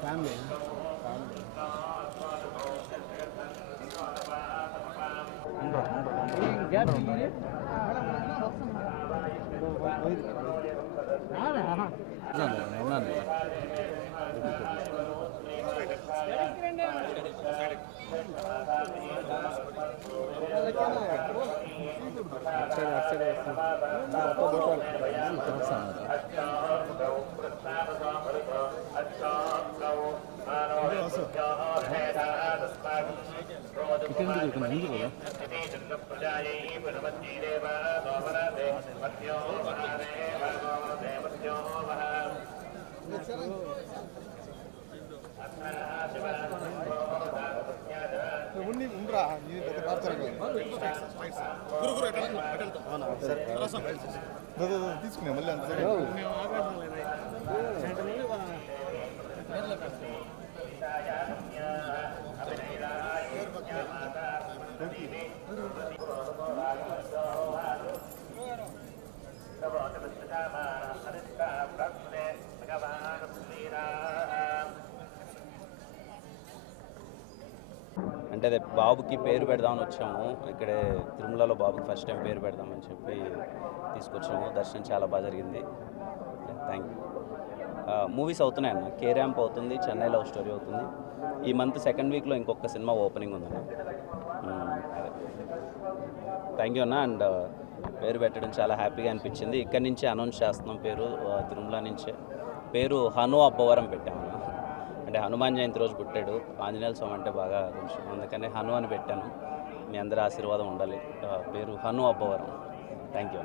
Family తీసుకునే మళ్ళీ అంత అంటే అదే బాబుకి పేరు పెడదామని వచ్చాము. ఇక్కడే తిరుమలలో బాబుకి ఫస్ట్ టైం పేరు పెడదామని చెప్పి తీసుకొచ్చాము. దర్శనం చాలా బాగా జరిగింది. Thank you. మూవీస్ అవుతున్నాయి అన్న. కే ర్యాంప్ అవుతుంది, చెన్నై లవ్ స్టోరీ అవుతుంది. ఈ మంత్ సెకండ్ వీక్లో ఇంకొక సినిమా ఓపెనింగ్ ఉందన్న. థ్యాంక్ యూ అన్న. అండ్ పేరు పెట్టడం చాలా హ్యాపీగా అనిపించింది. ఇక్కడి నుంచే అనౌన్స్ చేస్తున్నాం పేరు, తిరుమల నుంచే. పేరు హను అబ్బవరం పెట్టాము. అంటే హనుమాన్ జయంతి రోజు పుట్టాడు. ఆంజనేయ స్వామి అంటే బాగా కొంచెం, అందుకనే హను అని పెట్టాను. మీ అందరి ఆశీర్వాదం ఉండాలి. పేరు హను అబ్బవరం. Thank you.